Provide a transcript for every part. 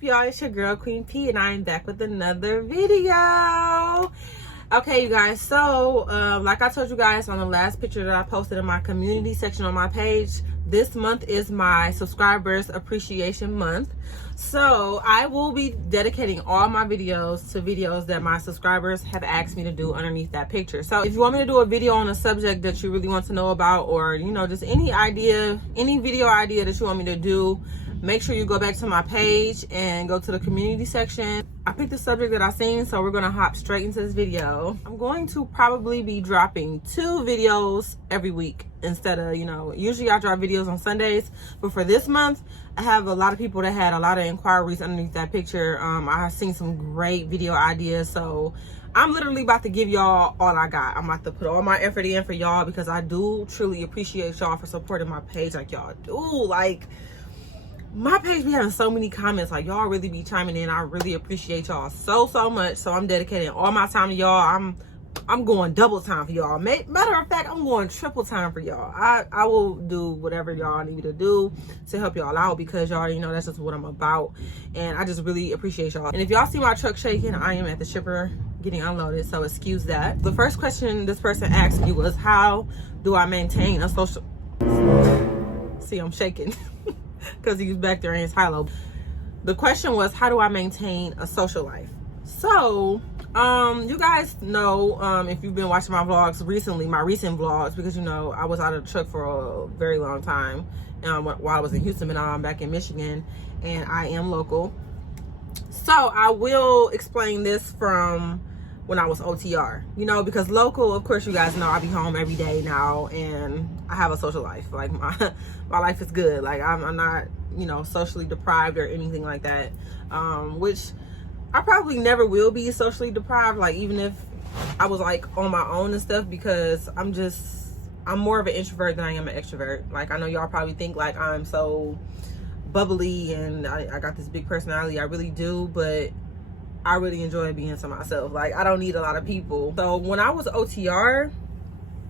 up, y'all? It's your girl Queen P, and I am back with another video. Okay, you guys, so like I told you guys on the last picture that I posted in my community section on my page, this month is my subscribers appreciation month. So I will be dedicating all my videos to videos that my subscribers have asked me to do underneath that picture. So if you want me to do a video on a subject that you really want to know about, or just any idea, any video idea that you want me to do, make sure you go back to my page and go to the community section. I picked the subject that I seen, so we're gonna hop straight into this video. I'm going to probably be dropping 2 videos every week instead of, usually I drop videos on Sundays, but for this month, I have a lot of people that had a lot of inquiries underneath that picture. I've seen some great video ideas, so I'm literally about to give y'all all I got. I'm about to put all my effort in for y'all because I do truly appreciate y'all for supporting my page like y'all do. Like, my page be having so many comments, like y'all really be chiming in. I really appreciate y'all so much. So I'm dedicating all my time to y'all. I'm going double time for y'all. Matter of fact, I'm going triple time for y'all. I will do whatever y'all need me to do to help y'all out, because y'all already know that's just what I'm about, and I just really appreciate y'all. And if y'all see my truck shaking, I am at the shipper getting unloaded, so excuse that. The first question this person asked me was, how do I maintain a social... See, I'm shaking because he's back there in his high-low. The question was, how do I maintain a social life? So you guys know, if you've been watching my vlogs recently, my recent vlogs, because I was out of the truck for a very long time while I was in Houston, but now I'm back in Michigan and I am local. So I will explain this from when I was OTR, because local, of course, you guys know I be home every day now and I have a social life. Like my life is good. Like I'm not, socially deprived or anything like that, which I probably never will be socially deprived, like even if I was like on my own and stuff, because I'm more of an introvert than I am an extrovert. Like I know y'all probably think like I'm so bubbly and I got this big personality. I really do, but I really enjoy being to myself. Like I don't need a lot of people. So when I was OTR,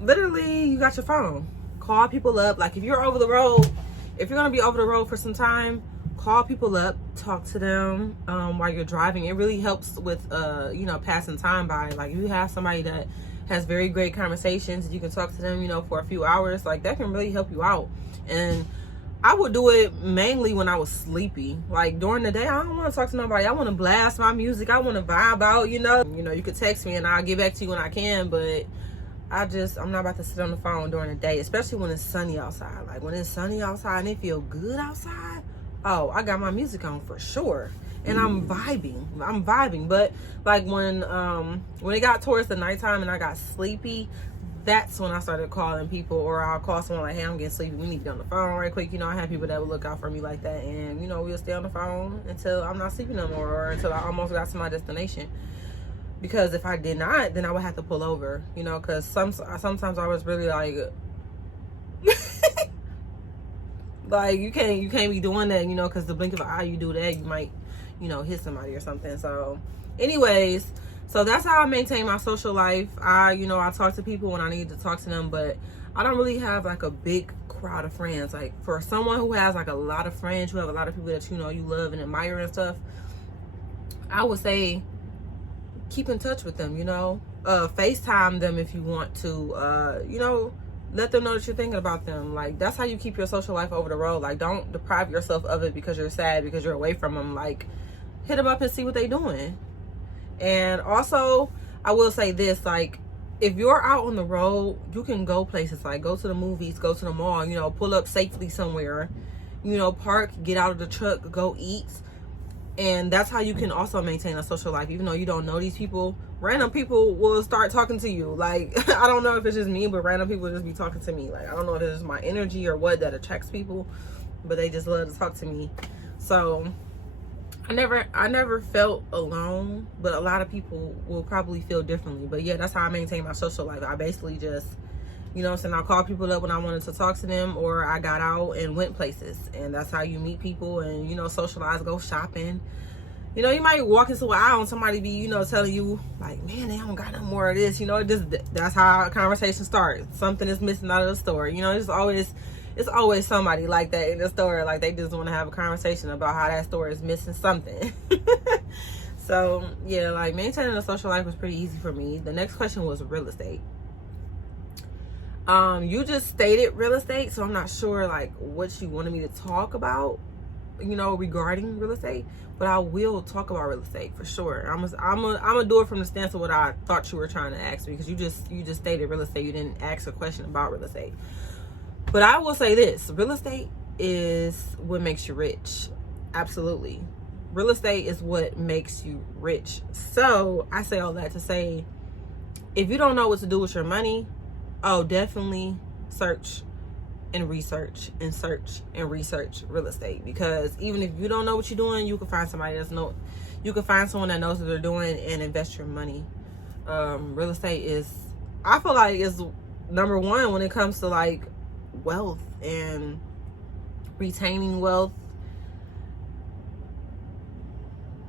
literally you got your phone, call people up. Like if you're over the road, if you're gonna be over the road for some time, call people up, talk to them while you're driving. It really helps with passing time by. Like you have somebody that has very great conversations, you can talk to them for a few hours, like that can really help you out. And I would do it mainly when I was sleepy. Like during the day, I don't want to talk to nobody. I want to blast my music, I want to vibe out. You could text me and I'll get back to you when I can, but I'm not about to sit on the phone during the day, especially when it's sunny outside. Like when it's sunny outside and it feel good outside, oh, I got my music on for sure, and I'm vibing. But like when it got towards the nighttime and I got sleepy, that's when I started calling people, or I'll call someone like, hey, I'm getting sleepy, we need to be on the phone right quick. I have people that will look out for me like that, and we'll stay on the phone until I'm not sleeping no more, or until I almost got to my destination. Because if I did not, then I would have to pull over, because sometimes I was really like like you can't be doing that, because the blink of an eye you do that, you might hit somebody or something. So anyways, so that's how I maintain my social life. I talk to people when I need to talk to them, but I don't really have like a big crowd of friends. Like for someone who has like a lot of friends, who have a lot of people that you love and admire and stuff, I would say keep in touch with them. FaceTime them if you want to. Let them know that you're thinking about them. Like that's how you keep your social life over the road. Like don't deprive yourself of it because you're sad, because you're away from them. Like hit them up and see what they're doing. And also I will say this, like if you're out on the road, you can go places, like go to the movies, go to the mall, pull up safely somewhere, park, get out of the truck, go eat. And that's how you can also maintain a social life. Even though you don't know these people, random people will start talking to you. Like I don't know if it's just me, but random people just be talking to me. Like I don't know if it's my energy or what that attracts people, but they just love to talk to me. So I never felt alone, but a lot of people will probably feel differently. But yeah, that's how I maintain my social life. I basically just I'll call people up when I wanted to talk to them, or I got out and went places. And that's how you meet people and socialize, go shopping. You might walk into an aisle and somebody be telling you like, man, they don't got no more of this. That's how a conversation starts. Something is missing out of the store. It's always it's always somebody like that in the store. Like they just want to have a conversation about how that store is missing something. So yeah, like maintaining a social life was pretty easy for me. The next question was real estate. You just stated real estate, so I'm not sure like what you wanted me to talk about, you know, regarding real estate, but I will talk about real estate for sure. I'm gonna do it from the stance of what I thought you were trying to ask me, because you just stated real estate. You didn't ask a question about real estate. But I will say this: real estate is what makes you rich. Absolutely. Real estate is what makes you rich. So I say all that to say, if you don't know what to do with your money, oh, definitely search and research and search and research real estate. Because even if you don't know what you're doing, you can find somebody that's know. You can find someone that knows what they're doing and invest your money. Real estate is, I feel like, is number one when it comes to like wealth and retaining wealth.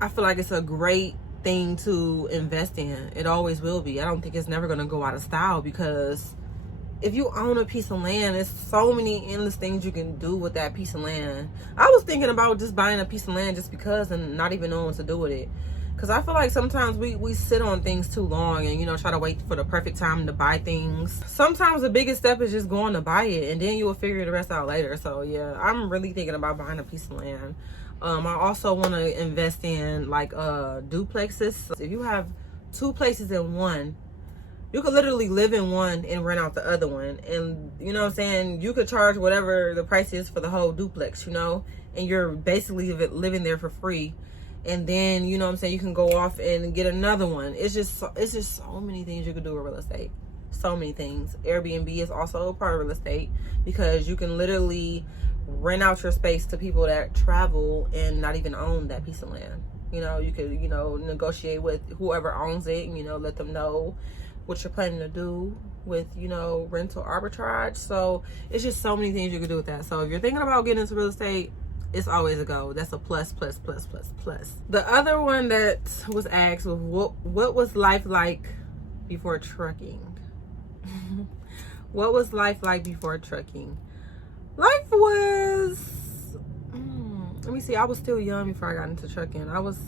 I feel like it's a great thing to invest in. It always will be. I don't think it's never going to go out of style, because if you own a piece of land, there's so many endless things you can do with that piece of land. I was thinking about just buying a piece of land just because and not even knowing what to do with it. Because I feel like sometimes we sit on things too long and, you know, try to wait for the perfect time to buy things. Sometimes the biggest step is just going to buy it, and then you will figure the rest out later. So yeah, I'm really thinking about buying a piece of land. I also want to invest in like duplexes. So if you have two places in one, you could literally live in one and rent out the other one. And you know what I'm saying? You could charge whatever the price is for the whole duplex, you know, and you're basically living there for free. And then, you know what I'm saying, you can go off and get another one. It's just so many things you can do with real estate. So many things. Airbnb is also a part of real estate, because you can literally rent out your space to people that travel and not even own that piece of land. You know, you could, you know, negotiate with whoever owns it and, you know, let them know what you're planning to do with, you know, rental arbitrage. So it's just so many things you can do with that. So if you're thinking about getting into real estate, it's always a go. That's a plus, plus, plus, plus, plus. The other one that was asked was, what was life like before trucking? What was life like before trucking? Life was, let me see, I was still young before I got into trucking. I was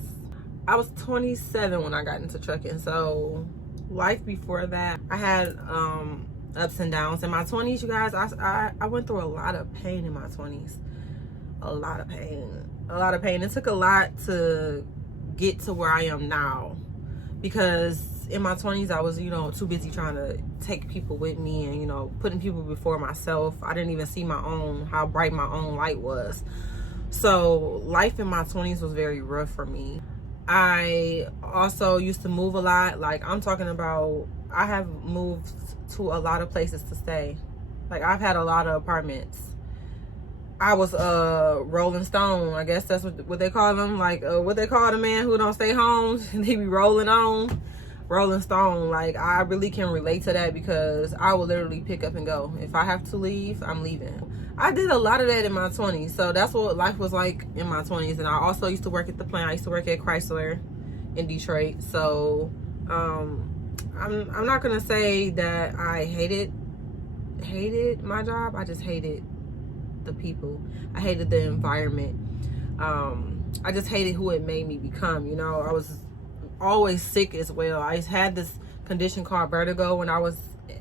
27 when I got into trucking. So life before that, I had ups and downs. In my 20s, you guys, I went through a lot of pain in my 20s. A lot of pain. It took a lot to get to where I am now, because in my 20s I was, you know, too busy trying to take people with me and, you know, putting people before myself. I didn't even see how bright my own light was. So life in my 20s was very rough for me. I also used to move a lot. Like, I'm talking about, I have moved to a lot of places to stay. Like, I've had a lot of apartments. I was Rolling Stone. I guess that's what they call them. Like, what they call the man who don't stay home. They be rolling on. Rolling Stone. Like, I really can relate to that, because I will literally pick up and go. If I have to leave, I'm leaving. I did a lot of that in my 20s. So that's what life was like in my 20s. And I also used to work at the plant. I used to work at Chrysler in Detroit. So I'm not gonna say that I hated my job. I just hated the people. I hated the environment. I just hated who it made me become. You know, I was always sick as well. I had this condition called vertigo when I was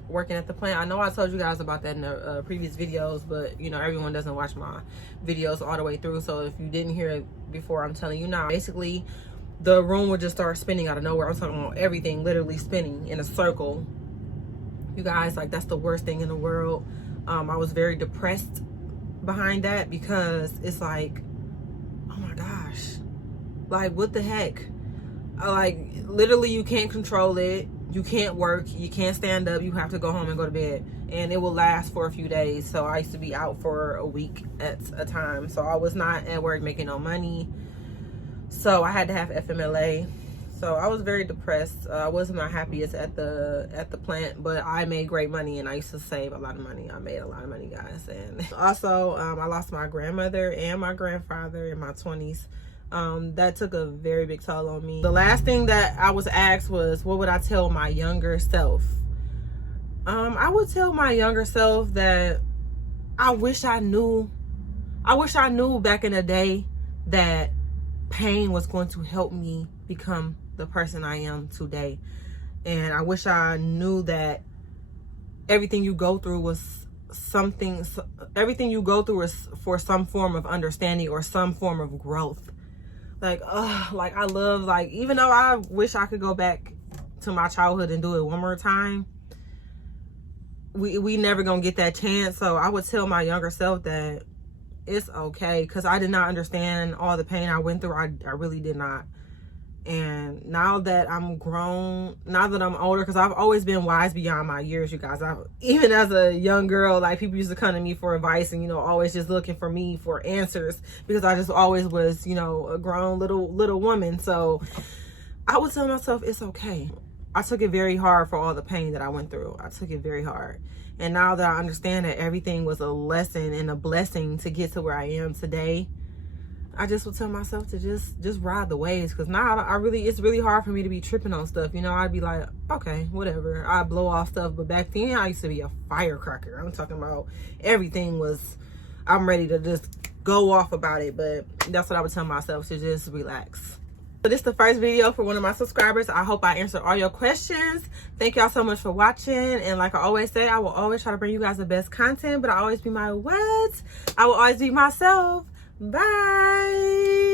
working at the plant. I know I told you guys about that in the previous videos, but you know, everyone doesn't watch my videos all the way through. So if you didn't hear it before, I'm telling you now. Basically, the room would just start spinning out of nowhere. I'm talking about everything literally spinning in a circle. You guys, like, that's the worst thing in the world. I was very depressed behind that, because it's like, oh my gosh, like, what the heck? Like, literally, you can't control it. You can't work. You can't stand up. You have to go home and go to bed, and it will last for a few days. So I used to be out for a week at a time. So I was not at work making no money. So I had to have FMLA. So I was very depressed. I wasn't my happiest at the plant, but I made great money, and I used to save a lot of money. I made a lot of money, guys. And also, I lost my grandmother and my grandfather in my 20s. That took a very big toll on me. The last thing that I was asked was, what would I tell my younger self? I would tell my younger self that I wish I knew back in the day that pain was going to help me become the person I am today. And I wish I knew that everything you go through was everything you go through is for some form of understanding or some form of growth. Like I love, like, even though I wish I could go back to my childhood and do it one more time, we never gonna get that chance. So I would tell my younger self that it's okay, because I did not understand all the pain I went through. I really did not. And now that I'm grown, now that I'm older, because I've always been wise beyond my years, you guys. Even as a young girl, like, people used to come to me for advice and, you know, always just looking for me for answers, because I just always was, you know, a grown little woman. So I would tell myself it's okay. I took it very hard for all the pain that I went through. I took it very hard. And now that I understand that everything was a lesson and a blessing to get to where I am today, I just would tell myself to just ride the waves. Because now it's really hard for me to be tripping on stuff. You know, I'd be like, okay, whatever. I blow off stuff. But back then, I used to be a firecracker. I'm talking about everything was, I'm ready to just go off about it. But that's what I would tell myself, to just relax. So this is the first video for one of my subscribers. I hope I answered all your questions. Thank y'all so much for watching. And like I always say, I will always try to bring you guys the best content, but I always be my what? I will always be myself. Bye.